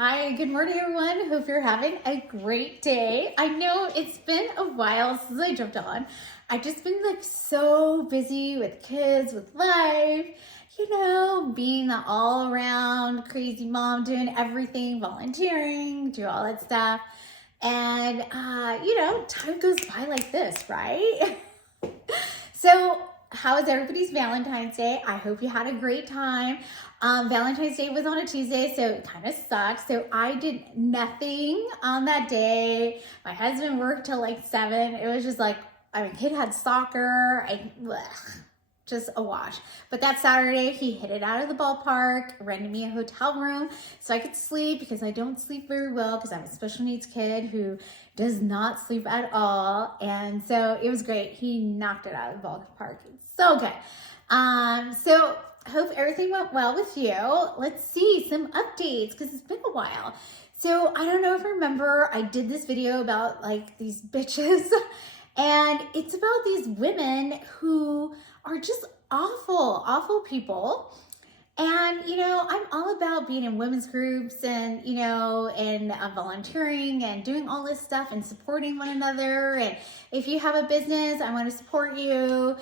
Hi, good morning, everyone. Hope you're having a great day. I know it's been a while since I jumped on. I've just been like so busy with kids, with life, being the all around crazy mom, doing everything, volunteering, do all that stuff. And, time goes by like this, right? So, how is everybody's Valentine's Day? I hope you had a great time. Valentine's Day was on a Tuesday, so it kind of sucked. So I did nothing on that day. My husband worked till like 7. It was just like, kid had soccer. Just a wash. But that Saturday, he hit it out of the ballpark, rented me a hotel room so I could sleep because I don't sleep very well because I'm a special needs kid who does not sleep at all. And so it was great. He knocked it out of the ballpark. It's so good. So hope everything went well with you. Let's see some updates because it's been a while. So I don't know if you remember, I did this video about like these bitches and it's about these women who are just awful people. And, I'm all about being in women's groups and, and volunteering and doing all this stuff and supporting one another. And if you have a business, I want to support you.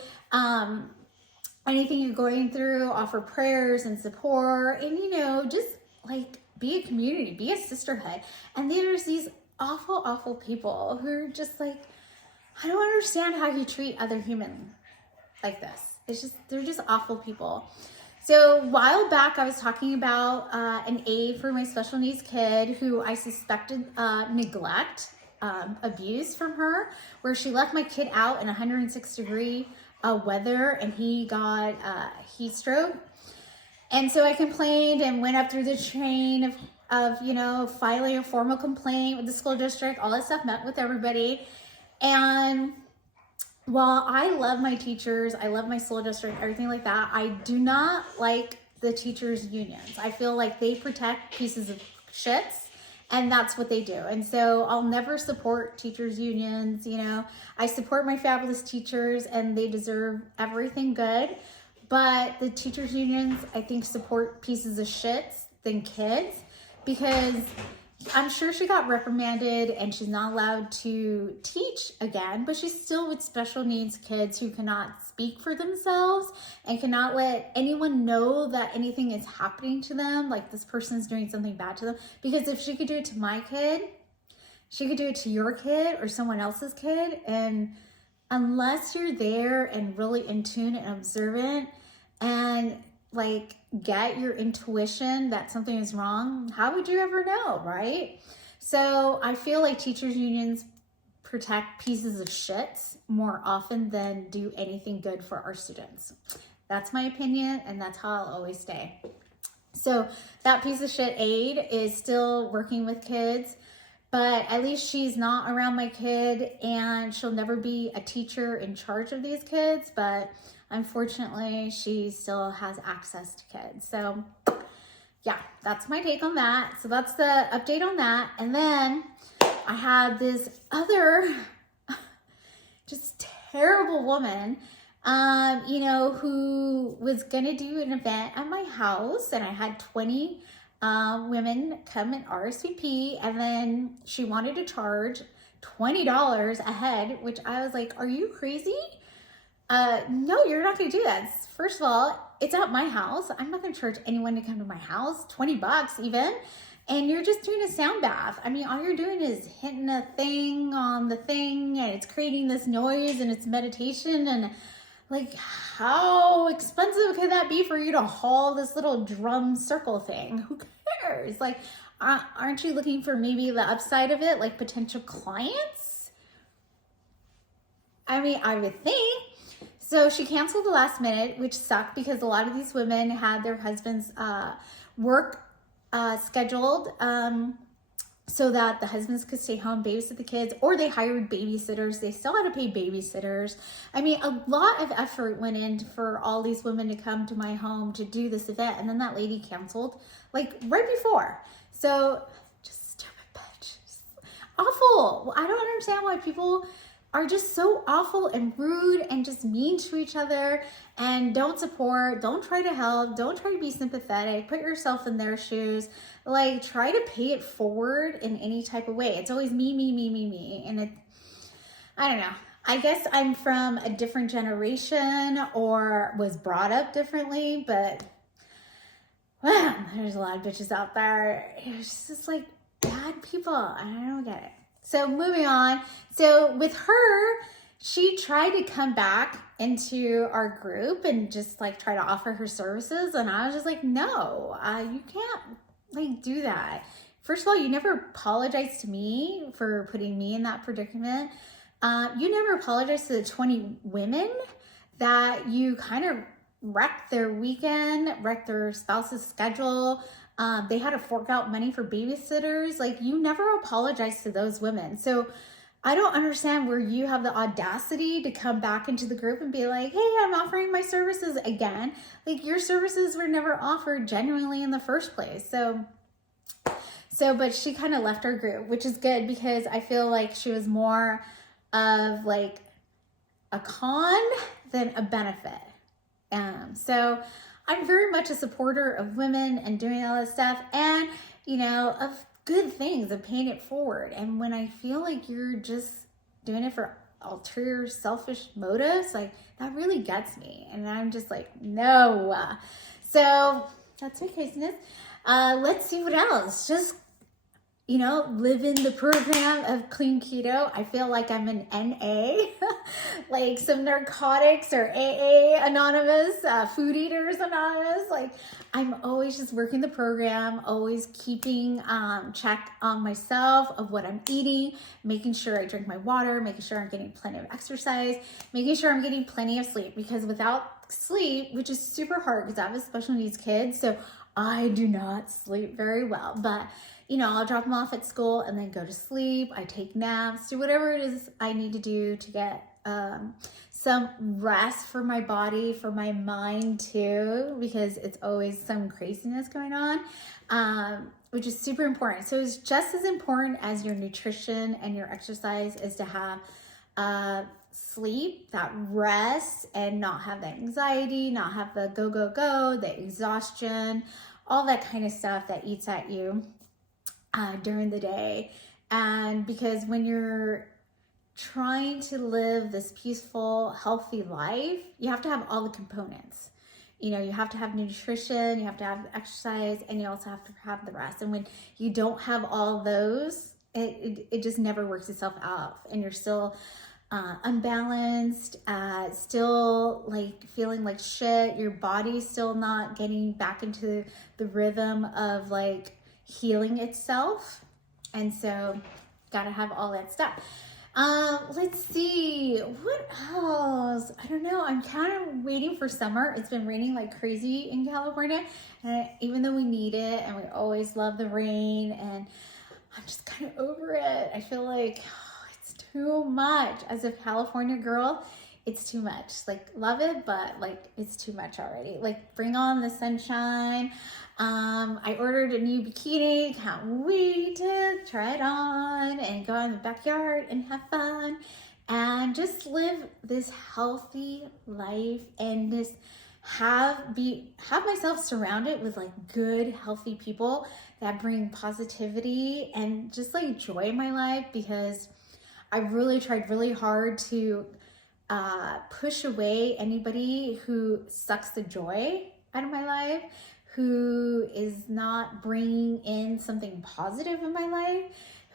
Anything you're going through, offer prayers and support and, just like be a community, be a sisterhood. And there's these awful people who are just like, I don't understand how you treat other humans like this. They're just awful people. So a while back, I was talking about an aide for my special needs kid who I suspected neglect, abuse from her, where she left my kid out in 106-degree weather and he got heat stroke. And so I complained and went up through the chain of filing a formal complaint with the school district, all that stuff, met with everybody. And while I love my teachers, I love my school district, everything like that, I do not like the teachers' unions. I feel like they protect pieces of shits, and that's what they do. And so I'll never support teachers' unions. I support my fabulous teachers, and they deserve everything good. But the teachers' unions, I think, support pieces of shits than kids because I'm sure she got reprimanded and she's not allowed to teach again, but she's still with special needs kids who cannot speak for themselves and cannot let anyone know that anything is happening to them, like this person's doing something bad to them. Because if she could do it to my kid, she could do it to your kid or someone else's kid. And unless you're there and really in tune and observant and like get your intuition that something is wrong, how would you ever know, right? So I feel like teachers unions protect pieces of shit more often than do anything good for our students. That's my opinion, and that's how I'll always stay. So that piece of shit aide is still working with kids, but at least she's not around my kid and she'll never be a teacher in charge of these kids, but unfortunately, she still has access to kids. So yeah, that's my take on that. So that's the update on that. And then I had this other just terrible woman, who was gonna do an event at my house, and I had 20 women come and RSVP, and then she wanted to charge $20 a head, which I was like, are you crazy? No, you're not going to do that. First of all, it's at my house. I'm not going to charge anyone to come to my house, $20 even. And you're just doing a sound bath. All you're doing is hitting a thing on the thing and it's creating this noise and it's meditation. And like, how expensive could that be for you to haul this little drum circle thing? Who cares? Like, aren't you looking for maybe the upside of it, like potential clients? I would think. So she canceled the last minute, which sucked because a lot of these women had their husbands' work scheduled so that the husbands could stay home, babysit the kids, or they hired babysitters. They still had to pay babysitters. A lot of effort went in for all these women to come to my home to do this event. And then that lady canceled like right before. So just stupid bitch. Awful. I don't understand why people are just so awful and rude and just mean to each other and don't support, don't try to help, don't try to be sympathetic, put yourself in their shoes, like try to pay it forward in any type of way. It's always me, me, me, me, me. And I don't know. I guess I'm from a different generation or was brought up differently, but wow, there's a lot of bitches out there. It's just like bad people. I don't get it. So moving on. So with her, she tried to come back into our group and just like try to offer her services. And I was just like, no, you can't like do that. First of all, you never apologized to me for putting me in that predicament. You never apologized to the 20 women that you kind of wrecked their weekend, wrecked their spouse's schedule. They had to fork out money for babysitters. Like, you never apologized to those women. So I don't understand where you have the audacity to come back into the group and be like, hey, I'm offering my services again. Like, your services were never offered genuinely in the first place. But she kind of left our group, which is good because I feel like she was more of like a con than a benefit. So I'm very much a supporter of women and doing all this stuff and, you know, of good things, of paying it forward. And when I feel like you're just doing it for ulterior selfish motives, like that really gets me. And I'm just like, no. So that's my caseness. Let's see what else. Just, you know, live in the program of clean keto. I feel like I'm an NA, like some narcotics or AA anonymous, food eaters anonymous. Like I'm always just working the program, always keeping check on myself of what I'm eating, making sure I drink my water, making sure I'm getting plenty of exercise, making sure I'm getting plenty of sleep, because without sleep, which is super hard because I have a special needs kid, so I do not sleep very well, but you know, I'll drop them off at school and then go to sleep. I take naps, do whatever it is I need to do to get some rest for my body, for my mind too, because it's always some craziness going on, which is super important. So it's just as important as your nutrition and your exercise is to have sleep, that rest, and not have the anxiety, not have the go, go, go, the exhaustion, all that kind of stuff that eats at you during the day. And because when you're trying to live this peaceful, healthy life, you have to have all the components. You know, you have to have nutrition, you have to have exercise, and you also have to have the rest. And when you don't have all those, it just never works itself out, and you're still unbalanced, still like feeling like shit. Your body's still not getting back into the rhythm of like healing itself. And so gotta have all that stuff. Let's see what else. I don't know, I'm kind of waiting for summer. It's been raining like crazy in California, and even though we need it and we always love the rain, and I'm just kind of over it. I feel like it's too much. As a California girl, it's too much. Like, love it, but like it's too much already. Like, bring on the sunshine. I ordered a new bikini. Can't wait to try it on and go in the backyard and have fun and just live this healthy life and just have myself surrounded with like good, healthy people that bring positivity and just like joy in my life, because I really tried really hard to push away anybody who sucks the joy out of my life, who is not bringing in something positive in my life,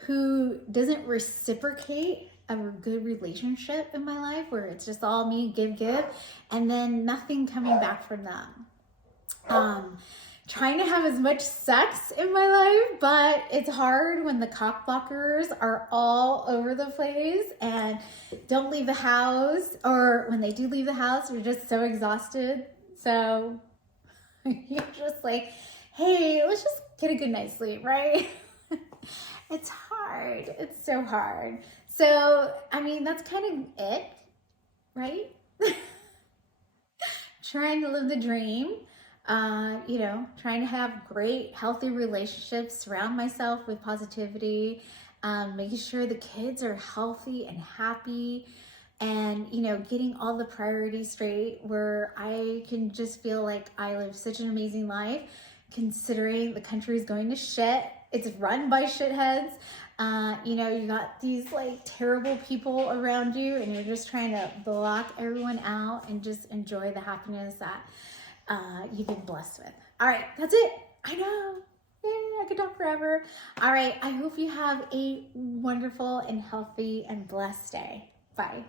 who doesn't reciprocate a good relationship in my life where it's just all me, give, and then nothing coming back from them. Trying to have as much sex in my life, but it's hard when the cock blockers are all over the place and don't leave the house, or when they do leave the house, we're just so exhausted. So you're just like, hey, let's just get a good night's sleep, right? It's hard. It's so hard. So, I mean, that's kind of it, right? Trying to live the dream. You know, trying to have great, healthy relationships, surround myself with positivity, making sure the kids are healthy and happy, and, you know, getting all the priorities straight, where I can just feel like I live such an amazing life considering the country is going to shit. It's run by shitheads. You know, you got these like terrible people around you, and you're just trying to block everyone out and just enjoy the happiness that you've been blessed with. All right, that's it. I know. Yeah, I could talk forever. All right, I hope you have a wonderful and healthy and blessed day. Bye.